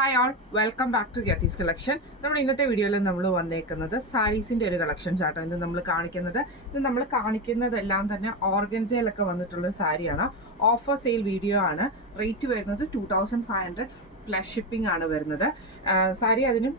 Hi all, welcome back to Geethi's collection. നമ്മൾ ഇന്നത്തെ വീഡിയോയിൽ നമ്മൾ വന്നേക്കുന്നത് സാരീസിൻ്റെ ഒരു കളക്ഷൻസ് ആട്ടോ. ഇത് നമ്മൾ കാണിക്കുന്നതെല്ലാം തന്നെ ഓർഗൻസയിലൊക്കെ വന്നിട്ടുള്ള സാരിയാണ്. ഓഫർ സെയിൽ വീഡിയോ ആണ്. റേറ്റ് വരുന്നത് 2500 പ്ലസ് ഷിപ്പിംഗ് ആണ് വരുന്നത്. സാരി അതിനും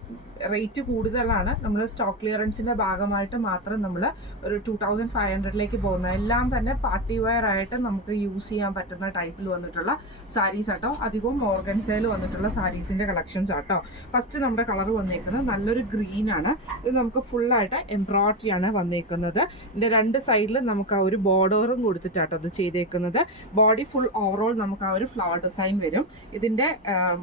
റേറ്റ് കൂടുതലാണ്. നമ്മൾ സ്റ്റോക്ക് ക്ലിയറൻസിൻ്റെ ഭാഗമായിട്ട് മാത്രം നമ്മൾ ഒരു 2500ലേക്ക് പോകുന്നത്. എല്ലാം തന്നെ പാർട്ടി വെയർ ആയിട്ട് നമുക്ക് യൂസ് ചെയ്യാൻ പറ്റുന്ന ടൈപ്പിൽ വന്നിട്ടുള്ള സാരീസ് ആട്ടോ. അധികവും ഓർഗൻസയിൽ വന്നിട്ടുള്ള സാരീസിൻ്റെ കളക്ഷൻസ് ആട്ടോ. ഫസ്റ്റ് നമ്മുടെ കളർ വന്നേക്കുന്നത് നല്ലൊരു ഗ്രീൻ ആണ്. ഇത് നമുക്ക് ഫുള്ളായിട്ട് എംബ്രോയിഡറി ആണ് വന്നേക്കുന്നത്. ഇതിൻ്റെ രണ്ട് സൈഡിൽ നമുക്ക് ആ ഒരു ബോർഡറും കൊടുത്തിട്ടാട്ടോ ഇത് ചെയ്തേക്കുന്നത്. ബോഡി ഫുൾ ഓവറോൾ നമുക്ക് ആ ഒരു ഫ്ലവർ ഡിസൈൻ വരും. ഇതിൻ്റെ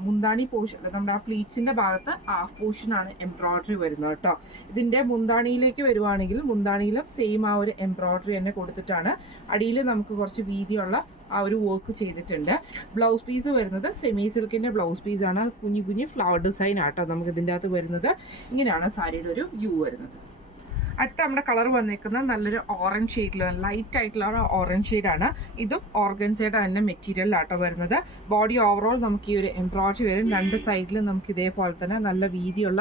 മുന്താണി പോർഷൻ, നമ്മുടെ ആ പ്ലീറ്റ്സിൻ്റെ ഭാഗത്ത് ഹാഫ് പോർഷനാണ് എംബ്രോയിഡറി വരുന്നത് കേട്ടോ. ഇതിൻ്റെ മുന്താണിയിലേക്ക് വരുവാണെങ്കിൽ മുന്താണിയിലും സെയിം ആ ഒരു എംബ്രോയിഡറി തന്നെ കൊടുത്തിട്ടാണ്. അടിയിൽ നമുക്ക് കുറച്ച് വീതിയുള്ള ആ ഒരു വർക്ക് ചെയ്തിട്ടുണ്ട്. ബ്ലൗസ് പീസ് വരുന്നത് സെമി സിൽക്കിൻ്റെ ബ്ലൗസ് പീസാണ്. കുഞ്ഞു കുഞ്ഞു ഫ്ലവർ ഡിസൈൻ ആട്ടോ നമുക്ക് ഇതിൻ്റെ അകത്ത് വരുന്നത്. ഇങ്ങനെയാണ് സാരിയുടെ ഒരു വ്യൂ വരുന്നത്. അടുത്ത നമ്മുടെ കളർ വന്നേക്കുന്നത് നല്ലൊരു ഓറഞ്ച് ഷെയ്ഡിൽ, ലൈറ്റ് ആയിട്ടുള്ള ഓറഞ്ച് ഷെയ്ഡാണ്. ഇതും ഓർഗൻസയുടെ തന്നെ മെറ്റീരിയലാട്ടോ വരുന്നത്. ബോഡി ഓവറോൾ നമുക്ക് ഈ ഒരു എംബ്രോയിഡറി വരും. രണ്ട് സൈഡിലും നമുക്ക് ഇതേപോലെ തന്നെ നല്ല വീതിയുള്ള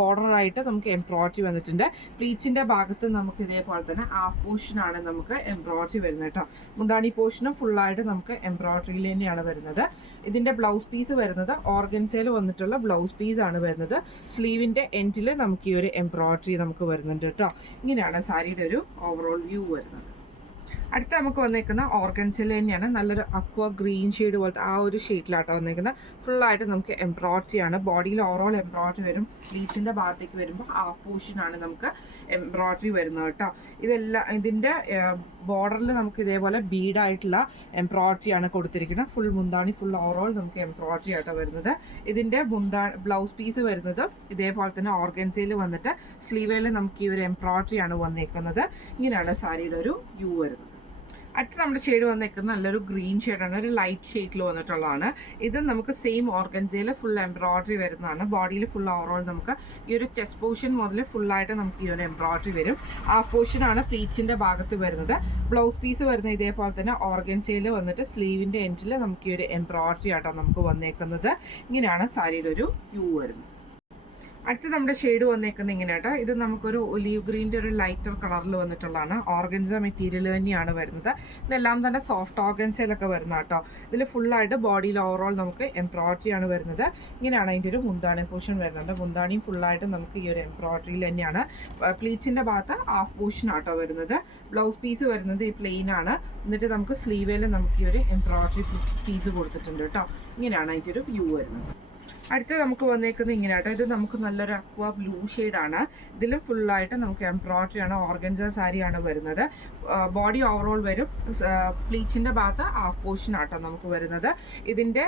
ബോർഡറായിട്ട് നമുക്ക് എംബ്രോയിഡറി വന്നിട്ടുണ്ട്. പ്ലീറ്റ്സിൻ്റെ ഭാഗത്ത് നമുക്ക് ഇതേപോലെ തന്നെ ഹാഫ് പോർഷനാണ് നമുക്ക് എംബ്രോയിഡറി വരുന്നത് കേട്ടോ. മുന്താണി പോർഷനും ഫുള്ളായിട്ട് നമുക്ക് എംബ്രോയിഡറിയിൽ തന്നെയാണ് വരുന്നത്. ഇതിൻ്റെ ബ്ലൗസ് പീസ് വരുന്നത് ഓർഗൻസയിൽ വന്നിട്ടുള്ള ബ്ലൗസ് പീസാണ് വരുന്നത്. സ്ലീവിൻ്റെ എൻഡിൽ നമുക്ക് ഈ ഒരു എംബ്രോയിഡറി നമുക്ക് വരുന്നുണ്ട് കേട്ടോ. ഇങ്ങനെയാണ് സാരിയുടെ ഒരു ഓവറോൾ വ്യൂ വരുന്നത്. അടുത്ത നമുക്ക് വന്നേക്കുന്ന ഓർഗൻസിൽ തന്നെയാണ്. നല്ലൊരു അക്വ ഗ്രീൻ ഷെയ്ഡ് പോലത്തെ ആ ഒരു ഷെയ്ഡിലാട്ടോ വന്നേക്കുന്നത്. ഫുള്ളായിട്ട് നമുക്ക് എംബ്രോയിഡറി ആണ്. ബോഡിയിൽ ഓവറോൾ എംബ്രോയിഡറി വരും. പ്ലീറ്റ്സിൻ്റെ ഭാഗത്തേക്ക് വരുമ്പോൾ ഹാഫ് പോർഷനാണ് നമുക്ക് എംബ്രോയിഡറി വരുന്നത് കേട്ടോ. ഇതെല്ലാം ഇതിൻ്റെ ബോർഡറിൽ നമുക്ക് ഇതേപോലെ ബീഡായിട്ടുള്ള എംബ്രോയിഡറി ആണ് കൊടുത്തിരിക്കുന്നത്. ഫുൾ മുന്താണി ഫുൾ ഓവറോൾ നമുക്ക് എംബ്രോയിഡറി ആയിട്ടോ വരുന്നത്. ഇതിൻ്റെ ബ്ലൗസ് പീസ് വരുന്നത് ഇതേപോലെ തന്നെ ഓർഗൻസയിൽ വന്നിട്ട് സ്ലീവേൽ നമുക്ക് ഈ ഒരു എംബ്രോയിഡറി ആണ് വന്നേക്കുന്നത്. ഇങ്ങനെയാണ് സാരിയുടെ ഒരു വ്യൂ വരുന്നത്. അടുത്ത് നമ്മുടെ ഷെയ്ഡ് വന്നേക്കുന്നത് നല്ലൊരു ഗ്രീൻ ഷെയ്ഡാണ്. ഒരു ലൈറ്റ് ഷെയ്ഡിൽ വന്നിട്ടുള്ളതാണ്. ഇത് നമുക്ക് സെയിം ഓർഗൻസയിൽ ഫുൾ എംബ്രോയിഡറി വരുന്നതാണ്. ബോഡിയിൽ ഫുൾ ഓവറോൾ നമുക്ക് ഈ ഒരു ചെസ്റ്റ് പോർഷൻ മുതൽ ഫുള്ളായിട്ട് നമുക്ക് ഈ ഒരു എംബ്രോയിഡറി വരും. ഹാഫ് പോർഷനാണ് പ്ലീറ്റ്സിൻ്റെ ഭാഗത്ത് വരുന്നത്. ബ്ലൗസ് പീസ് വരുന്നത് ഇതേപോലെ തന്നെ ഓർഗൻസയിൽ വന്നിട്ട് സ്ലീവിൻ്റെ എൻഡിൽ നമുക്ക് ഈ ഒരു എംബ്രോയിഡറി ആട്ടോ നമുക്ക് വന്നേക്കുന്നത്. ഇങ്ങനെയാണ് സാരിയുടെ ഒരു വ്യൂ വരുന്നത്. അടുത്ത് നമ്മുടെ ഷെയ്ഡ് വന്നേക്കുന്നത് ഇങ്ങനെ കേട്ടോ. ഇത് നമുക്കൊരു ഒലീവ് ഗ്രീൻ്റെ ഒരു ലൈറ്റർ കളറിൽ വന്നിട്ടുള്ളതാണ്. ഓർഗൻസ മെറ്റീരിയൽ തന്നെയാണ് വരുന്നത്. ഇതെല്ലാം തന്നെ സോഫ്റ്റ് ഓർഗൻസയിലൊക്കെ വരുന്ന കേട്ടോ. ഇതിൽ ഫുള്ളായിട്ട് ബോഡിയിൽ ഓവറോൾ നമുക്ക് എംബ്രോയിഡറി ആണ് വരുന്നത്. ഇങ്ങനെയാണ് അതിൻ്റെ ഒരു മുന്താണി പോർഷൻ വരുന്നുണ്ട്. മുന്താണിയും ഫുള്ളായിട്ട് നമുക്ക് ഈ ഒരു എംബ്രോയിഡറിയിൽ തന്നെയാണ്. പ്ലീറ്റ്സിൻ്റെ ഭാഗത്ത് ഹാഫ് പോർഷൻ ആട്ടോ വരുന്നത്. ബ്ലൗസ് പീസ് വരുന്നത് ഈ പ്ലെയിൻ ആണ്. എന്നിട്ട് നമുക്ക് സ്ലീവേൽ നമുക്ക് ഈ ഒരു എംബ്രോയിഡറി പീസ് കൊടുത്തിട്ടുണ്ട് കേട്ടോ. ഇങ്ങനെയാണ് അതിൻ്റെ ഒരു വ്യൂ വരുന്നത്. അടുത്ത് നമുക്ക് വന്നേക്കുന്നത് ഇങ്ങനെ കേട്ടോ. ഇത് നമുക്ക് നല്ലൊരു അക്വ ബ്ലൂ ഷെയ്ഡാണ്. ഇതിലും ഫുള്ളായിട്ട് നമുക്ക് എംബ്രോയിഡറി ആണ്. ഓർഗൻസ സാരിയാണ് വരുന്നത്. ബോഡി ഓവറോൾ വരും. പ്ലീച്ചിൻ്റെ ഭാഗത്ത് ഹാഫ് പോർഷൻ ആട്ടോ നമുക്ക് വരുന്നത്. ഇതിൻ്റെ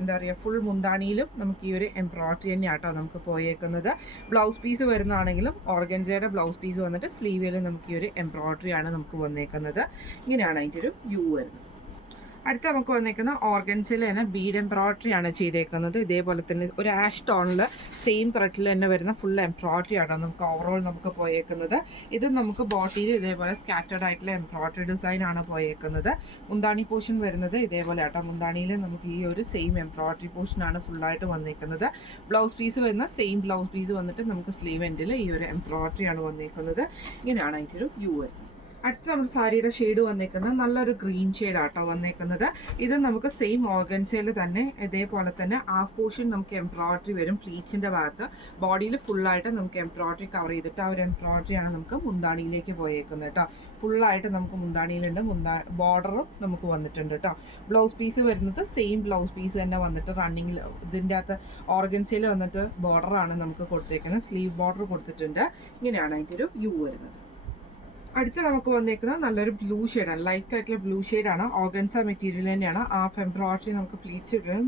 എന്താ പറയുക, ഫുൾ മുന്താണിയിലും നമുക്ക് ഈ ഒരു എംബ്രോയിഡറി തന്നെ ആട്ടോ നമുക്ക് പോയേക്കുന്നത്. ബ്ലൗസ് പീസ് വരുന്നതാണെങ്കിലും ഓർഗൻസയുടെ ബ്ലൗസ് പീസ് വന്നിട്ട് സ്ലീവിൽ നമുക്ക് ഈ ഒരു എംബ്രോയിഡറി ആണ് നമുക്ക് വന്നേക്കുന്നത്. ഇങ്ങനെയാണ് അതിൻ്റെ ഒരു വ്യൂ വരുന്നത്. അടുത്ത് നമുക്ക് വന്നേക്കുന്ന ഓർഗൻസിൽ തന്നെ ബീഡ് എംബ്രോയിഡറി ആണ് ചെയ്തേക്കുന്നത്. ഇതേപോലെ തന്നെ ഒരു ആഷ് ടോണിൽ സെയിം ത്രെഡിൽ തന്നെ വരുന്ന ഫുൾ എംബ്രോയിഡറി ആണ് നമുക്ക് ഓവറോൾ നമുക്ക് പോയേക്കുന്നത്. ഇത് നമുക്ക് ബോഡിയിൽ ഇതേപോലെ സ്കാറ്റേഡ് ആയിട്ടുള്ള എംബ്രോയിഡറി ഡിസൈൻ ആണ് പോയേക്കുന്നത്. മുന്താണി പോർഷൻ വരുന്നത് ഇതേപോലെ ആട്ടോ. മുന്താണിയിൽ നമുക്ക് ഈ ഒരു സെയിം എംബ്രോയിഡറി പോർഷൻ ആണ് ഫുള്ളായിട്ട് വന്നേക്കുന്നത്. ബ്ലൗസ് പീസ് വരുന്ന സെയിം ബ്ലൗസ് പീസ് വന്നിട്ട് നമുക്ക് സ്ലീവ് എൻഡിൽ ഈ ഒരു എംബ്രോയിഡറി ആണ് വന്നേക്കുന്നത്. ഇങ്ങനെയാണ് അതിൻ്റെ ഒരു വ്യൂ വരുന്നത്. അടുത്ത് നമ്മുടെ സാരിയുടെ ഷെയ്ഡ് വന്നേക്കുന്നത് നല്ലൊരു ഗ്രീൻ ഷെയ്ഡാട്ടോ വന്നേക്കുന്നത്. ഇത് നമുക്ക് സെയിം ഓർഗൻസയിൽ തന്നെ ഇതേപോലെ തന്നെ ഹാഫ് പോർഷൻ നമുക്ക് എംബ്രോയിഡറി വരും പ്ലീറ്റ്സിൻ്റെ ഭാഗത്ത്. ബോഡിയിൽ ഫുള്ളായിട്ട് നമുക്ക് എംബ്രോയിഡറി കവർ ചെയ്തിട്ട് ആ ഒരു എംബ്രോയിഡറിയാണ് നമുക്ക് മുന്താണിയിലേക്ക് പോയേക്കുന്നത് കേട്ടോ. ഫുള്ളായിട്ട് നമുക്ക് മുന്താണിയിലുണ്ട്. ബോർഡറും നമുക്ക് വന്നിട്ടുണ്ട് കേട്ടോ. ബ്ലൗസ് പീസ് വരുന്നത് സെയിം ബ്ലൗസ് പീസ് തന്നെ വന്നിട്ട് റണ്ണിങ്ങിൽ ഇതിൻ്റെ അകത്ത് ഓർഗൻസയിൽ വന്നിട്ട് ബോർഡറാണ് നമുക്ക് കൊടുത്തേക്കുന്നത്. സ്ലീവ് ബോർഡർ കൊടുത്തിട്ടുണ്ട്. ഇങ്ങനെയാണ് അതിൻ്റെ ഒരു വ്യൂ വരുന്നത്. അടുത്ത് നമുക്ക് വന്നേക്കുന്നത് നല്ലൊരു ബ്ലൂ ഷെയ്ഡാണ്. ലൈറ്റ് ആയിട്ടുള്ള ബ്ലൂ ഷെയ്ഡാണ്. ഓർഗൻസ മെറ്റീരിയൽ തന്നെയാണ്. ഹാഫ് എംബ്രോയിഡറി നമുക്ക് പ്ലീറ്റ്സ് ഇടും.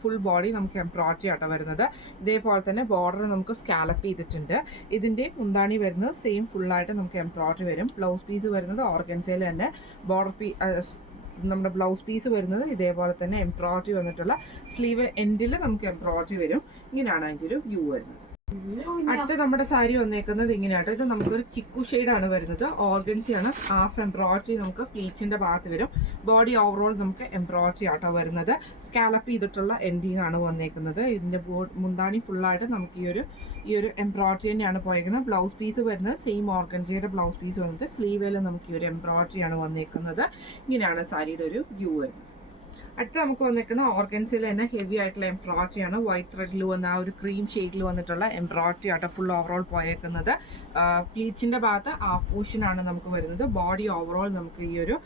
ഫുൾ ബോഡി നമുക്ക് എംബ്രോയിഡറി ആട്ടോ വരുന്നത്. ഇതേപോലെ തന്നെ ബോർഡർ നമുക്ക് സ്കാലപ്പ് ചെയ്തിട്ടുണ്ട്. ഇതിൻ്റെ മുന്താണി വരുന്നത് സെയിം ഫുള്ളായിട്ട് നമുക്ക് എംബ്രോയിഡറി വരും. ബ്ലൗസ് പീസ് വരുന്നത് ഓർഗൻസയിൽ തന്നെ നമ്മുടെ ബ്ലൗസ് പീസ് വരുന്നത് ഇതേപോലെ തന്നെ എംബ്രോയിഡറി വന്നിട്ടുള്ള സ്ലീവ് എൻഡിൽ നമുക്ക് എംബ്രോയിഡറി വരും. ഇങ്ങനെയാണ് അതിൻ്റെ ഒരു വ്യൂ വരുന്നത്. അടുത്ത നമ്മുടെ സാരി വന്നേക്കുന്നത് ഇങ്ങനെയാട്ടോ. ഇത് നമുക്കൊരു ചിക്കു ഷെയ്ഡാണ് വരുന്നത്. ഓർഗൻസിയാണ്. ഹാഫ് എംബ്രോയിഡറി നമുക്ക് പ്ലീച്ചിന്റെ ഭാഗത്ത് വരും. ബോഡി ഓവറോൾ നമുക്ക് എംബ്രോയിഡറി ആട്ടോ വരുന്നത്. സ്കാലപ്പ് ചെയ്തിട്ടുള്ള എൻഡിങ് ആണ് വന്നേക്കുന്നത്. ഇതിന്റെ മുന്താണി ഫുള്ളായിട്ട് നമുക്ക് ഈ ഒരു എംബ്രോയിഡറി തന്നെയാണ് പോയേക്കുന്നത്. ബ്ലൗസ് പീസ് വരുന്നത് സെയിം ഓർഗൻസിയുടെ ബ്ലൗസ് പീസ് വന്നിട്ട് സ്ലീവിൽ നമുക്ക് ഈ ഒരു എംബ്രോയിഡറി ആണ് വന്നേക്കുന്നത്. ഇങ്ങനെയാണ് സാരിയുടെ ഒരു വ്യൂ വരുന്നത്. അടുത്ത നമുക്ക് വന്നിരിക്കുന്ന ഓർഗൻസിൽ തന്നെ ഹെവി ആയിട്ടുള്ള എംബ്രോയിഡറി ആണ്. വൈറ്റ് ത്രെഡിൽ വന്ന ആ ഒരു ക്രീം ഷെയ്ഡിൽ വന്നിട്ടുള്ള എംബ്രോയിഡറി ആട്ടോ ഫുൾ ഓവറോൾ പോയേക്കുന്നത്. പ്ലീച്ചിന്റെ ഭാഗത്ത് ഹാഫ് പോർഷൻ ആണ് നമുക്ക് വരുന്നത്. ബോഡി ഓവറോൾ നമുക്ക് ഈ ഒരു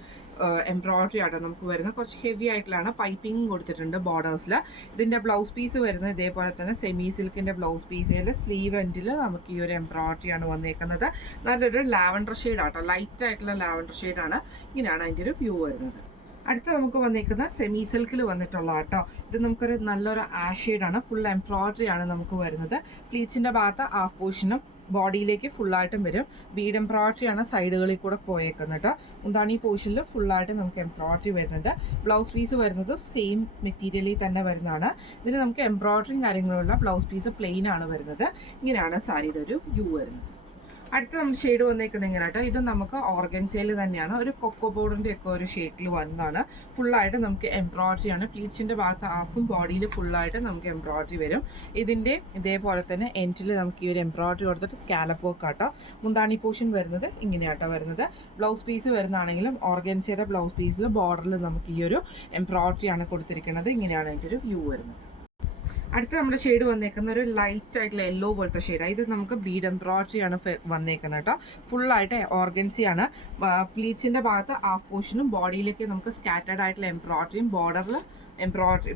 എംബ്രോയിഡറി ആട്ടോ നമുക്ക് വരുന്നത്. കുറച്ച് ഹെവി ആയിട്ടുള്ളതാണ്. പൈപ്പിംഗ് കൊടുത്തിട്ടുണ്ട് ബോർഡേഴ്സിൽ. ഇതിന്റെ ബ്ലൗസ് പീസ് വരുന്നത് ഇതേപോലെ തന്നെ സെമി സിൽക്കിന്റെ ബ്ലൗസ് പീസിൽ സ്ലീവ് എൻഡിൽ നമുക്ക് ഈ ഒരു എംബ്രോയിഡറി ആണ് വന്നേക്കുന്നത്. നല്ലൊരു ലാവൻഡർ ഷെയ്ഡ് ആട്ടോ, ലൈറ്റ് ആയിട്ടുള്ള ലാവൻഡർ ഷെയ്ഡാണ്. ഇങ്ങനെയാണ് അതിൻ്റെ ഒരു വ്യൂ വരുന്നത്. അടുത്ത നമുക്ക് വന്നിരിക്കുന്ന സെമി സിൽക്കിൽ വന്നിട്ടുള്ള കേട്ടോ. ഇത് നമുക്കൊരു നല്ലൊരു ആഷ് ഷെയ്ഡാണ്. ഫുൾ എംബ്രോയിഡറി ആണ് നമുക്ക് വരുന്നത്. പ്ലീച്ചിന്റെ ഭാഗത്ത് ഹാഫ് പോർഷനും ബോഡിയിലേക്ക് ഫുള്ളായിട്ടും വരും. ബീഡ് എംബ്രോയിഡറി ആണ് സൈഡുകളിൽ കൂടെ പോയേക്കുന്നത് കേട്ടോ. മുന്താണി പോർഷനിൽ ഫുള്ളായിട്ട് നമുക്ക് എംബ്രോയിഡറി വരുന്നുണ്ട്. ബ്ലൗസ് പീസ് വരുന്നത് സെയിം മെറ്റീരിയലിൽ തന്നെ വരുന്നതാണ്. ഇതിന് നമുക്ക് എംബ്രോയിഡറിയും കാര്യങ്ങളുള്ള ബ്ലൗസ് പീസ് പ്ലെയിൻ ആണ് വരുന്നത്. ഇങ്ങനെയാണ് സാരിയുടെ ഒരു വ്യൂ വരുന്നത്. അടുത്ത നമ്മൾ ഷെയ്ഡ് വന്നേക്കുന്നത് എങ്ങനെ കേട്ടോ. ഇത് നമുക്ക് ഓർഗൻസയിൽ തന്നെയാണ്. ഒരു കൊക്കോ ബോർഡിൻ്റെ ഒക്കെ ഒരു ഷെയ്ഡിൽ വന്നതാണ്. ഫുള്ളായിട്ട് നമുക്ക് എംബ്രോയിഡറി ആണ്. പ്ലീച്ചിൻ്റെ ഭാഗത്ത് ഹാഫും ബോഡിയിൽ ഫുള്ളായിട്ട് നമുക്ക് എംബ്രോയിഡറി വരും. ഇതിൻ്റെ ഇതേപോലെ തന്നെ എൻഡിൽ നമുക്ക് ഈ ഒരു എംബ്രോയിഡറി കൊടുത്തിട്ട് സ്കാലപ്പ് വർക്ക് ആട്ടോ. മുന്താണി പോർഷൻ വരുന്നത് ഇങ്ങനെയാട്ടോ വരുന്നത്. ബ്ലൗസ് പീസ് വരുന്നതാണെങ്കിലും ഓർഗൻസയുടെ ബ്ലൗസ് പീസിൽ ബോർഡറിൽ നമുക്ക് ഈ ഒരു എംബ്രോയിഡറി ആണ് കൊടുത്തിരിക്കുന്നത്. ഇങ്ങനെയാണ് അതിൻ്റെ ഒരു വ്യൂ വരുന്നത്. അടുത്ത നമ്മുടെ ഷെയ്ഡ് വന്നേക്കുന്ന ഒരു ലൈറ്റ് ആയിട്ടുള്ള യെല്ലോ പോലത്തെ ഷെയ്ഡാണ്. ഇത് നമുക്ക് ബീഡ് എംബ്രോയിഡറി ആണ് വന്നേക്കുന്നത് കേട്ടോ. ഫുള്ളായിട്ട് ഓർഗൻസിയാണ്. പ്ലീച്ചിൻ്റെ ഭാഗത്ത് ഹാഫ് പോർഷനും ബോഡിയിലേക്ക് നമുക്ക് സ്കാറ്റേഡ് ആയിട്ടുള്ള എംബ്രോയിഡറിയും ബോർഡറിൽ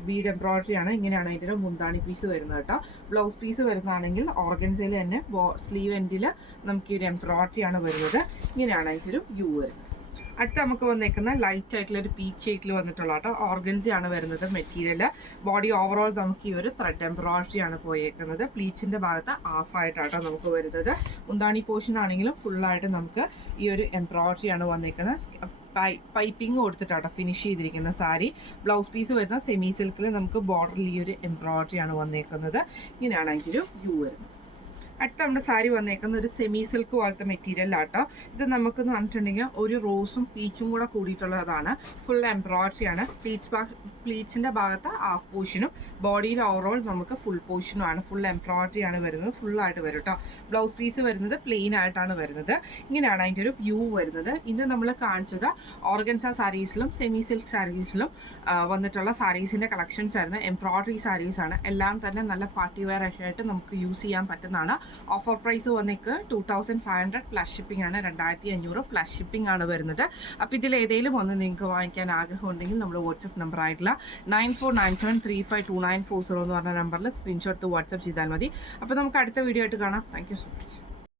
ബീഡ് എംബ്രോയിഡറി ആണ്. ഇങ്ങനെയാണ് അതിൻ്റെ മുന്താണി പീസ് വരുന്നത് കേട്ടോ. ബ്ലൗസ് പീസ് വരുന്നതാണെങ്കിൽ ഓർഗൻസയിൽ തന്നെ സ്ലീവ് എൻഡിൽ നമുക്ക് ഈ ഒരു എംബ്രോയിഡറി ആണ് വരുന്നത്. ഇങ്ങനെയാണ് അതിൻ്റെ ഒരു വ്യൂ വരുന്നത്. അടുത്ത നമുക്ക് വന്നേക്കുന്ന ലൈറ്റ് ആയിട്ടുള്ള ഒരു പീച്ച് ഷെയ്ഡിൽ വന്നിട്ടുള്ള കേട്ടോ. ഓർഗൻസി ആണ് വരുന്നത് മെറ്റീരിയൽ. ബോഡി ഓവറോൾ നമുക്ക് ഈ ഒരു ത്രെഡ് എംബ്രോയിഡറി ആണ് പോയേക്കുന്നത്. പ്ലീച്ചിന്റെ ഭാഗത്ത് ഹാഫ് ആയിട്ടാട്ടോ നമുക്ക് വരുന്നത്. മുന്താണി പോർഷൻ ആണെങ്കിലും ഫുള്ളായിട്ട് നമുക്ക് ഈ ഒരു എംബ്രോയിഡറി ആണ് വന്നേക്കുന്നത്. പൈപ്പിംഗ് കൊടുത്തിട്ടാട്ടോ ഫിനിഷ് ചെയ്തിരിക്കുന്ന സാരി. ബ്ലൗസ് പീസ് വരുന്ന സെമി സിൽക്കിൽ നമുക്ക് ബോർഡറിൽ ഈ ഒരു എംബ്രോയിഡറി ആണ് വന്നേക്കുന്നത്. ഇങ്ങനെയാണ് അതിൻ്റെ ഒരു വ്യൂ വരുന്നത്. അടുത്ത നമ്മുടെ സാരി വന്നേക്കുന്ന ഒരു സെമി സിൽക്ക് പോലത്തെ മെറ്റീരിയലാട്ടോ. ഇത് നമുക്കെന്ന് പറഞ്ഞിട്ടുണ്ടെങ്കിൽ ഒരു റോസും പീച്ചും കൂടെ കൂടിയിട്ടുള്ളതാണ്. ഫുൾ എംബ്രോയിഡറി ആണ്. പ്ലീച്ചിൻ്റെ ഭാഗത്ത് ഹാഫ് പോർഷനും ബോഡിയിൽ ഓവറോൾ നമുക്ക് ഫുൾ പോർഷനും ആണ്. ഫുൾ എംബ്രോയിഡറി ആണ് വരുന്നത്. ഫുള്ളായിട്ട് വരും കേട്ടോ. ബ്ലൗസ് പീസ് വരുന്നത് പ്ലെയിൻ ആയിട്ടാണ് വരുന്നത്. ഇങ്ങനെയാണ് അതിൻ്റെ ഒരു വ്യൂ വരുന്നത്. ഇന്ന് നമ്മൾ കാണിച്ചത് ഓർഗൻസ സാരീസിലും സെമി സിൽക്ക് സാരീസിലും വന്നിട്ടുള്ള സാരീസിൻ്റെ കളക്ഷൻസ് ആയിരുന്നു. എംബ്രോയിഡറി സാരീസാണ്. എല്ലാം തന്നെ നല്ല പാർട്ടി വെയർ ആയിട്ട് നമുക്ക് യൂസ് ചെയ്യാൻ പറ്റുന്നതാണ്. ഓഫർ പ്രൈസ് വന്നേക്ക് 2500 പ്ലസ് ഷിപ്പിംഗ് ആണ്. 2500 പ്ലസ് ഷിപ്പിംഗ് ആണ് വരുന്നത്. അപ്പോൾ ഇതിൽ ഏതെങ്കിലും ഒന്ന് നിങ്ങൾക്ക് വാങ്ങിക്കാൻ ആഗ്രഹം ഉണ്ടെങ്കിൽ നമ്മൾ വാട്സപ്പ് നമ്പർ ആയിട്ടുള്ള 9497352940 എന്ന് പറഞ്ഞ നമ്പറിൽ സ്ക്രീൻഷോട്ട് വാട്സപ്പ് ചെയ്താൽ മതി. അപ്പോൾ നമുക്ക് അടുത്ത വീഡിയോ ആയിട്ട് കാണാം. Thank you so much.